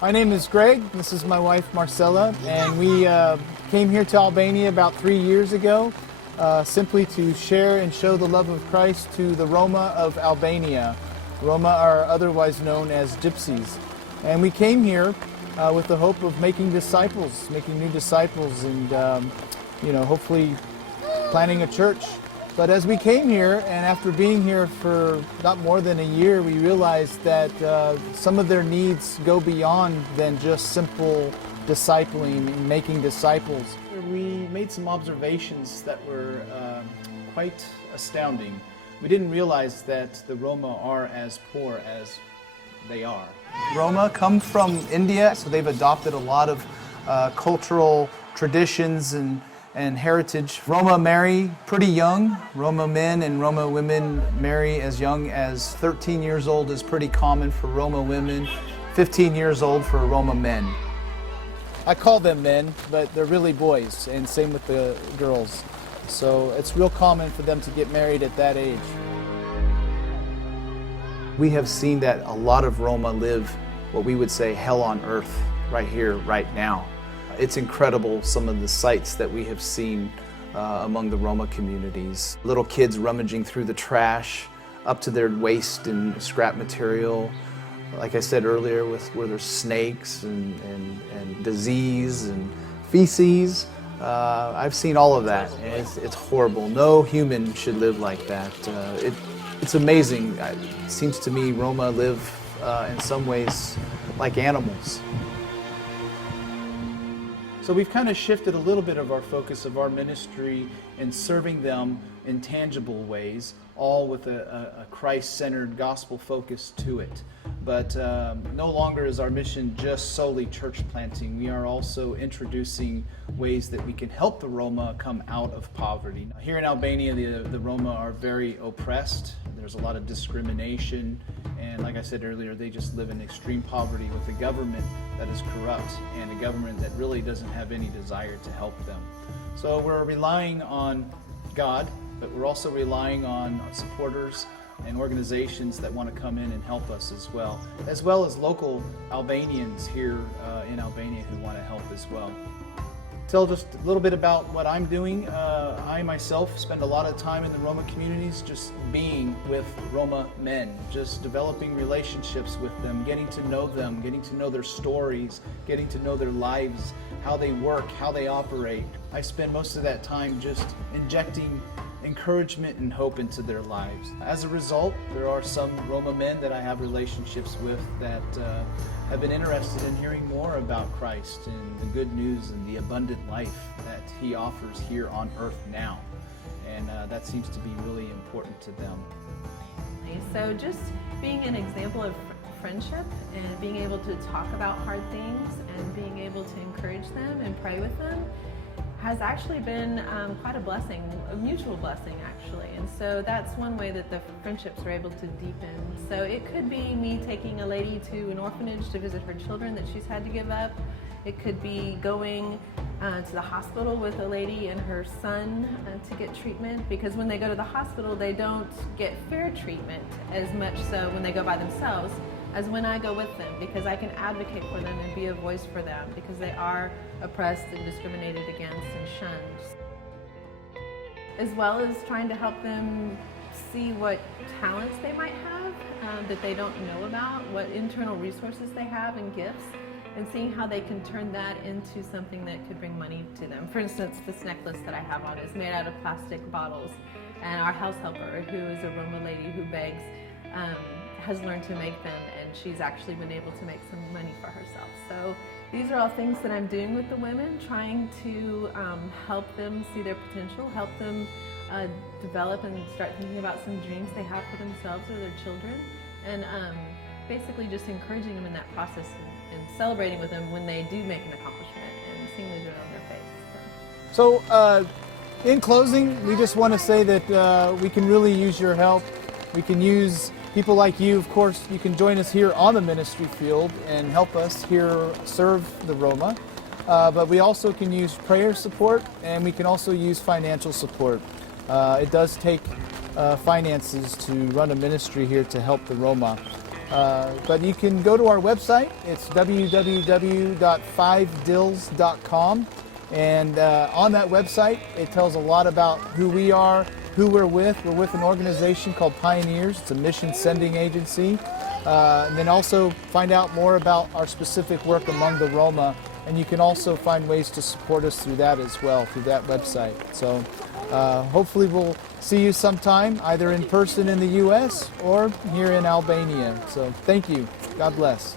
My name is Greg. This is my wife Marcella, and we came here to Albania about 3 years ago simply to share and show the love of Christ to the Roma of Albania. Roma are otherwise known as gypsies. And we came here with the hope of making disciples, making new disciples, and hopefully planting a church. But as we came here, and after being here for not more than a year, we realized that some of their needs go beyond than just simple discipling and making disciples. We made some observations that were quite astounding. We didn't realize that the Roma are as poor as they are. Roma come from India, so they've adopted a lot of cultural traditions and heritage. Roma marry pretty young. Roma men and Roma women marry as young as 13 years old is pretty common for Roma women, 15 years old for Roma men. I call them men, but they're really boys, and same with the girls. So it's real common for them to get married at that age. We have seen that a lot of Roma live what we would say hell on earth right here, right now. It's incredible some of the sights that we have seen among the Roma communities. Little kids rummaging through the trash up to their waist in scrap material. Like I said earlier, where there's snakes and disease and feces. I've seen all of that, and it's horrible. No human should live like that. It's amazing. It seems to me Roma live in some ways like animals. So we've kind of shifted a little bit of our focus of our ministry in serving them in tangible ways, all with a Christ-centered gospel focus to it. But no longer is our mission just solely church planting. We are also introducing ways that we can help the Roma come out of poverty. Here in Albania, the Roma are very oppressed. There's a lot of discrimination, and like I said earlier, they just live in extreme poverty with a government that is corrupt and a government that really doesn't have any desire to help them. So we're relying on God, but we're also relying on supporters and organizations that want to come in and help us as well as local Albanians here in Albania who want to help as well. Tell just a little bit about what I'm doing. I myself spend a lot of time in the Roma communities just being with Roma men, just developing relationships with them, getting to know them, getting to know their stories, getting to know their lives, how they work, how they operate. I spend most of that time just injecting encouragement and hope into their lives. As a result, there are some Roma men that I have relationships with that have been interested in hearing more about Christ and the good news and the abundant life that He offers here on earth now. And that seems to be really important to them. So just being an example of friendship and being able to talk about hard things and being able to encourage them and pray with them has actually been quite a blessing, a mutual blessing actually. And so that's one way that the friendships are able to deepen. So it could be me taking a lady to an orphanage to visit her children that she's had to give up. It could be going to the hospital with a lady and her son to get treatment, because when they go to the hospital they don't get fair treatment as much so when they go by themselves as when I go with them, because I can advocate for them and be a voice for them because they are oppressed and discriminated against and shunned. As well as trying to help them see what talents they might have that they don't know about, what internal resources they have and gifts, and seeing how they can turn that into something that could bring money to them. For instance, this necklace that I have on is made out of plastic bottles, and our house helper, who is a Roma lady who begs, has learned to make them, and she's actually been able to make some money for herself. So these are all things that I'm doing with the women, trying to help them see their potential, help them develop and start thinking about some dreams they have for themselves or their children, and basically just encouraging them in that process and celebrating with them when they do make an accomplishment and seeing the joy on their face. So in closing, we just want to say that we can really use your help. We can use people like you. Of course, you can join us here on the ministry field and help us here serve the Roma. But we also can use prayer support, and we can also use financial support. It does take finances to run a ministry here to help the Roma. But you can go to our website. It's www.5dills.com. And on that website, it tells a lot about who we are, who we're with. We're with an organization called Pioneers. It's a mission sending agency. And then also find out more about our specific work among the Roma. And you can also find ways to support us through that as well, through that website. So hopefully we'll see you sometime, either in person in the U.S. or here in Albania. So thank you. God bless.